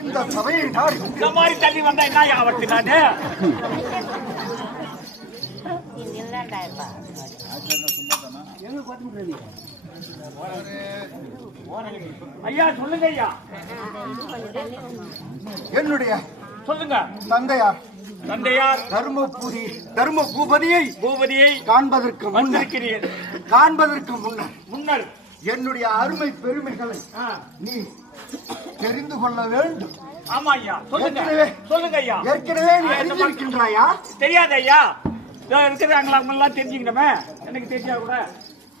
இந்த சபையை நாடு இந்த மாதிரி தள்ளி வந்தா என்ன ஆவட்டு நானு? ஐயா சொல்லுங்க ஐயா. என்னுடைய சொல்லுங்க. தந்தையார் தர்ம பூபதியை காண்பதற்கு முன்னர் என்னுடைய அருமை பெருமைகளை நீ தெரிந்து கொள்ள வேண்டும். ஆமா ஐயா சொல்லுங்க. சொல்லுங்க ஐயா. ஏற்கனவே நீ அறிந்திருக்கின்றாயா? தெரியாது ஐயா. இருக்கிறாங்களா எல்லாம் தெரிஞ்சுக்கணுமே. எனக்கு தெரிஞ்சா கூட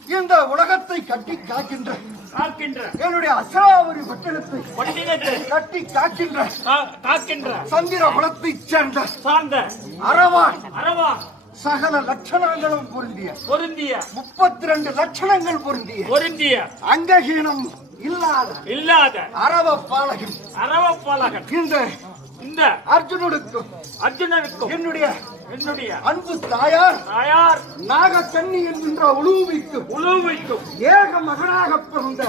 இந்த உலகத்தை கட்டி காக்கின்ற என்னுடைய அசராவரி பட்டணத்தை கட்டி காக்கின்ற சந்திர குலத்தைச் சேர்ந்த அரவா சகல லட்சணங்களும் பொருந்திய 32 லட்சணங்கள் பொருந்திய அங்கஹீனம் இல்லாத அரவ பாலகன் இந்த அர்ஜுனனுக்கும் என்னுடைய அன்பு தாயார் நாகக்கண்ணி என்கின்ற உழுவிக்கும் ஏக மகனாக பிறந்த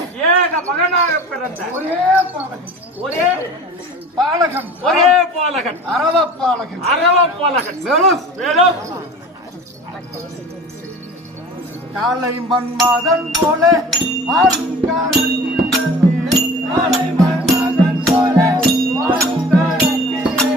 ஒரே பாலகன் அரவ பாலகன் மேலும் காலை மன்மாதன் போல